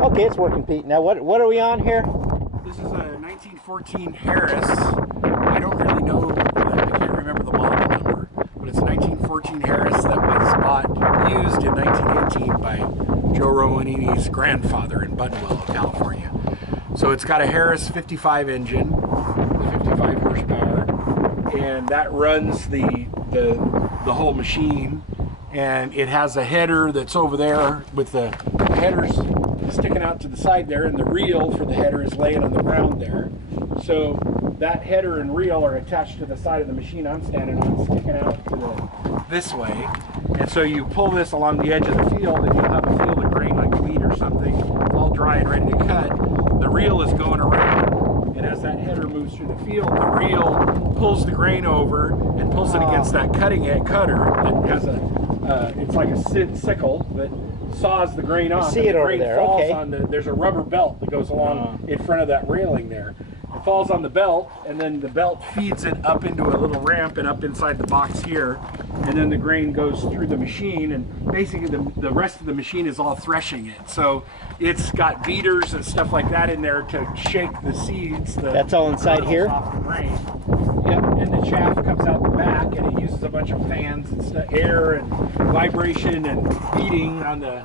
Okay, it's working, Pete. Now, what are we on here? This is a 1914 Harris. I don't really know, I can't remember the model number, but it's a 1914 Harris that was used in 1918 by Joe Romanini's grandfather in Buttonwillow, California. So it's got a Harris 55 engine, 55 horsepower, and that runs the whole machine. And it has a header that's over there with the headers sticking out to the side there, and the reel for the header is laying on the ground there. So that header and reel are attached to the side of the machine I'm standing on, sticking out to this way. And so you pull this along the edge of the field, and you'll have a field of grain like wheat or something, all dry and ready to cut. The reel is going around, and as that header moves through the field, the reel pulls the grain over and pulls it against that cutting edge cutter that has a it's like a sickle that saws the grain off. I see it over there. Falls Okay. on there's a rubber belt that goes along in front of that railing there. It falls on the belt, and then the belt feeds it up into a little ramp and up inside the box here, and then the grain goes through the machine, and basically the rest of the machine is all threshing it. So it's got beaters and stuff like that in there to shake the seeds. That's all inside here? Off the grain. Yep, and the chaff comes out the back, and it uses a bunch of fans and stuff, air and vibration and beating on the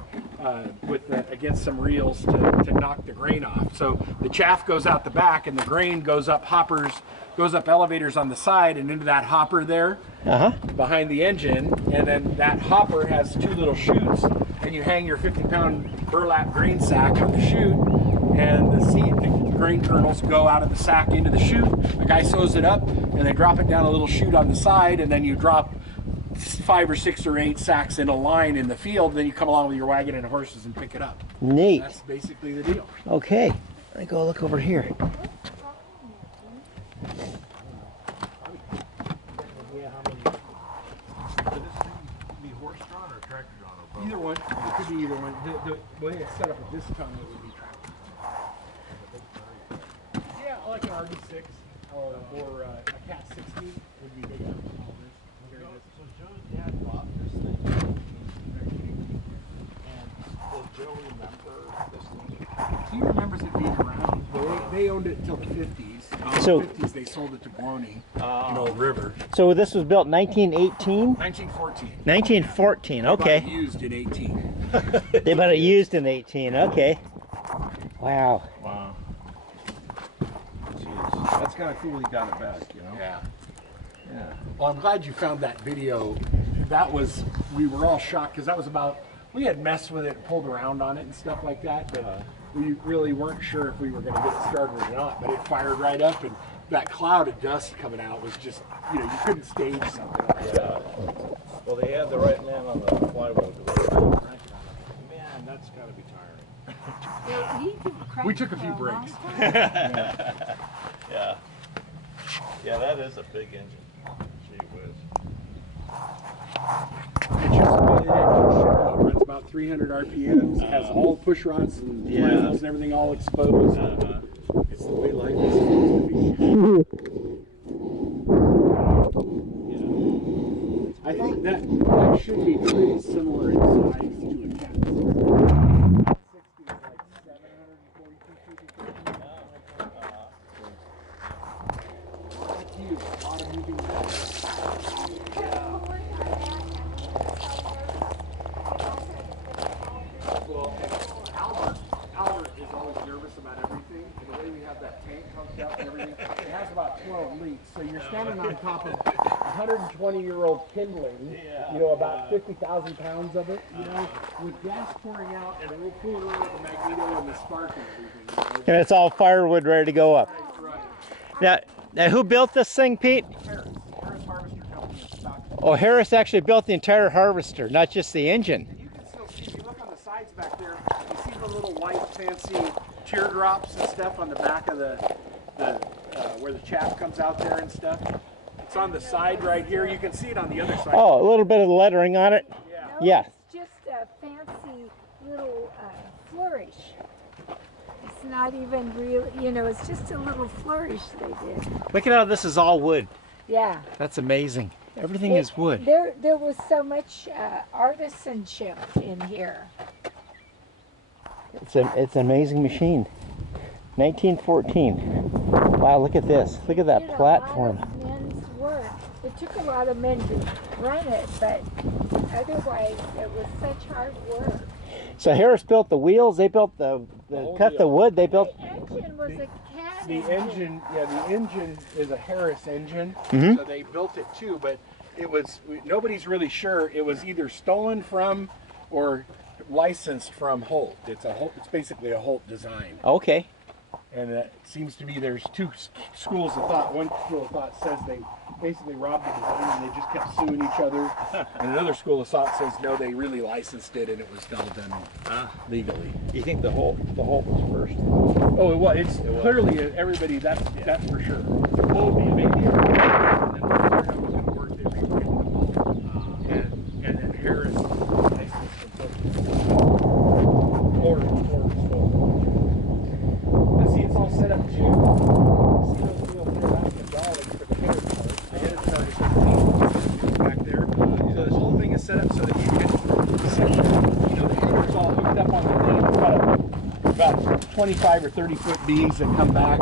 against some reels to knock the grain off. So the chaff goes out the back, and the grain goes up elevators on the side and into that hopper there behind the engine, and then that hopper has two little chutes, and you hang your 50-pound burlap grain sack on the chute, and the grain kernels go out of the sack into the chute. A guy sews it up, and they drop it down a little chute on the side, and then you drop 5 or 6 or 8 sacks in a line in the field. Then you come along with your wagon and horses and pick it up. Neat. That's basically the deal. Okay, let me go look over here. Either one. It could be either one. The way it's set up at this time, it would be tractor. Yeah, like an RD6 or a Cat 60 would be big enough for all this. So Joe's dad bought this thing, and does Joe remember this thing? He remembers it being around. They owned it until the 50s. In So- the 50s, they sold it to Bloney in Old River. So this was built 1918? 1914. 1914, Bought okay. it used in 18. They bought it used in 18, okay. Wow. Wow. Jeez. That's kind of cool he got it back, you know? Yeah. Yeah. Well, I'm glad you found that video. We were all shocked because that was about, we had messed with it, pulled around on it and stuff like that, but we really weren't sure if we were going to get it started or not, but it fired right up, and that cloud of dust coming out was just, you couldn't stage something like that. Well, they had the right man on the plywood. Man, that's got to be tiring. We took a few breaks. Yeah. Yeah, that is a big engine. Gee whiz. It runs about 300 RPMs, has all push rods and flannels and everything all exposed. It's the way life is supposed to be. I think that should be pretty similar in size to a Cat 60. 60 is like 742 cubic feet. Huge, a lot of moving parts. Well, Albert is always nervous about everything, and the way we have that tank hooked up and everything, it has about 12 leaks. So you're standing on top of 120-year-old kindling, about 50,000 pounds of it, with gas pouring out and we're fooling around with the magneto and the spark and everything. And it's all firewood ready to go up. Right. Now who built this thing, Pete? Harris Harvester Company in Stockton. Oh, Harris actually built the entire harvester, not just the engine. You can still see, if you look on the sides back there, you see the little white fancy teardrops and stuff on the back of where the chaff comes out there and stuff. It's on the side right here. You can see it on the other side. Oh, a little bit of lettering on it? Yeah. No, Yeah. it's just a fancy little flourish. It's not even real, it's just a little flourish they did. Look at how this is all wood. Yeah. That's amazing. Everything is wood. There was so much artisanship in here. It's an amazing machine. 1914. Wow, look at this. Look at that Did a platform. lot of men's work. It took a lot of men to run it, but otherwise it was such hard work. So Harris built the wheels. They built cut the wood. They built. The engine was a cat The engine, yeah, the engine is a Harris engine, Mhm. so they built it too. But it was nobody's really sure. It was either stolen from or licensed from Holt. It's basically a Holt design. Okay. And it seems to be there's two schools of thought. One school of thought says they basically robbed the design and they just kept suing each other. And another school of thought says no, they really licensed it and it was all done legally. You think the Holt was first? Oh, it was. It's clearly everybody. That's for sure. Well, maybe and then when it was going to work, they rewritten the Holt, and then Harris licensed them or stolen. But see, it's all set up too. See those wheels there? That's the dolly for the header part. The header part is back there. So this whole thing is set up so that you can essentially, the header's all hooked up on the thing. It's about 25 or 30 foot beams that come back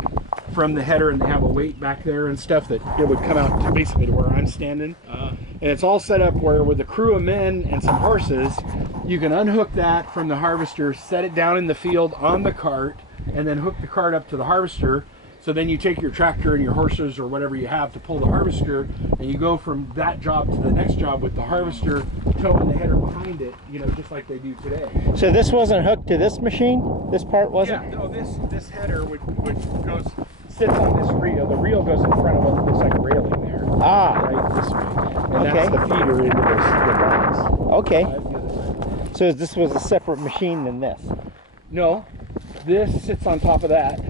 from the header, and they have a weight back there and stuff that it would come out to basically to where I'm standing. And it's all set up where with a crew of men and some horses, you can unhook that from the harvester, set it down in the field on the cart, and then hook the cart up to the harvester. So then you take your tractor and your horses or whatever you have to pull the harvester, and you go from that job to the next job with the harvester towing the header behind it, just like they do today. So this wasn't hooked to this machine? This part wasn't? Yeah, no, this header sits on this reel. The reel goes in front of what looks like a railing there. Ah. Right this way. And Okay. that's the feeder into the box. Okay. So this was a separate machine than this? No, this sits on top of that.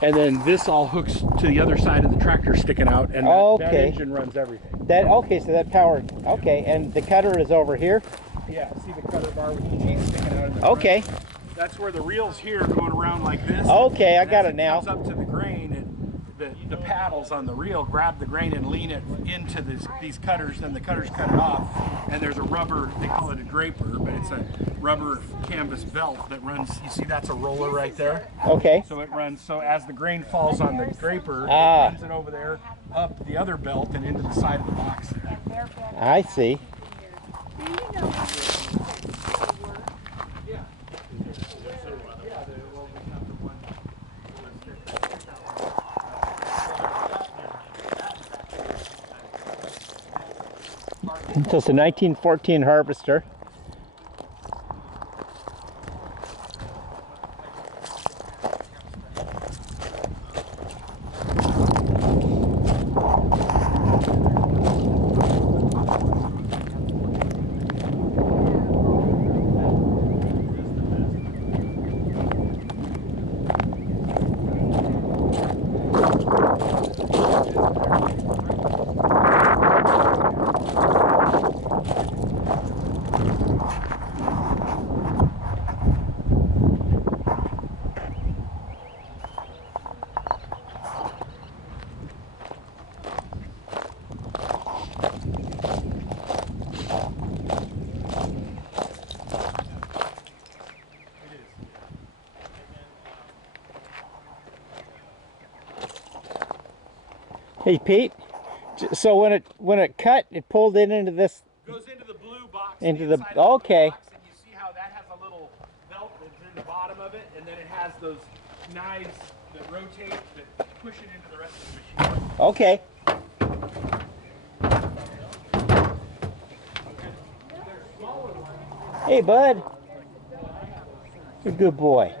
And then this all hooks to the other side of the tractor sticking out, and that engine runs everything. So that power, okay, and the cutter is over here? Yeah, see the cutter bar with the chain sticking out in the Okay. front? That's where the reel's here going around like this. Okay, I got As it now. Comes up to the grain, and the paddles on the reel grab the grain and lean it into these cutters, then the cutters cut it off, and there's a rubber, they call it a draper, but it's a rubber canvas belt that runs, you see that's a roller right there? Okay. So it runs, so as the grain falls on the draper, it runs it over there, up the other belt and into the side of the box there. I see. Do you know how Yeah. So it's a 1914 harvester. Hey Pete, so when it cut, it pulled it into this. Goes into the blue box. Into the inside of okay. box, and you see how that has a little belt that's in the bottom of it, and then it has those knives that rotate that push it into the rest of the machine. Okay. Hey bud, you're a good boy.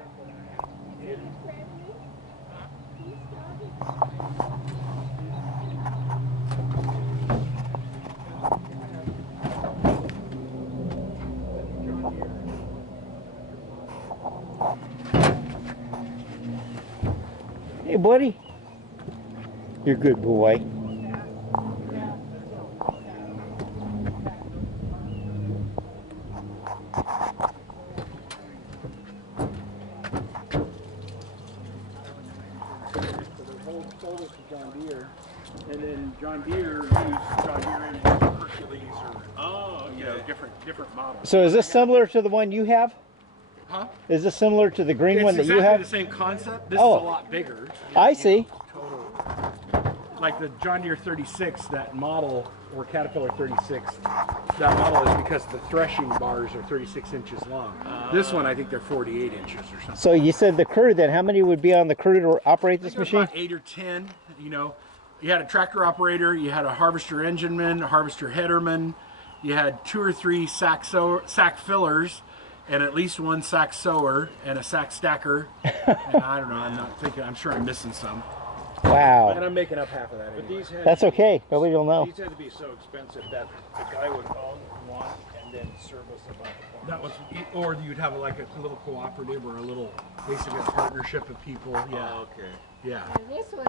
Hey, buddy. You're a good boy. John Deere, and then John Deere used John Deere and Hercules or different models. So is this similar to the one you have? Huh? Is this similar to the green It's one that exactly you have? the same concept. This Oh. is a lot bigger. I see. Like the John Deere 36, that model, or Caterpillar 36, that model is because the threshing bars are 36 inches long. This one, I think they're 48 inches or something. So you said the crew then, how many would be on the crew to operate this There's machine? about 8 or 10, you know. You had a tractor operator, you had a harvester engineman, a harvester headerman, you had 2 or 3 sack fillers, and at least 1 sack sower, and a sack stacker. And I don't know, I'm sure I'm missing some. And Wow. I'm making up half of that But anyway. these had That's to be- okay. Nobody will know. These had to be so expensive that the guy would own one and then service about the farm. That was, or you'd have like a little cooperative or a little, basically a partnership of people. Yeah, Oh, okay. yeah. And this was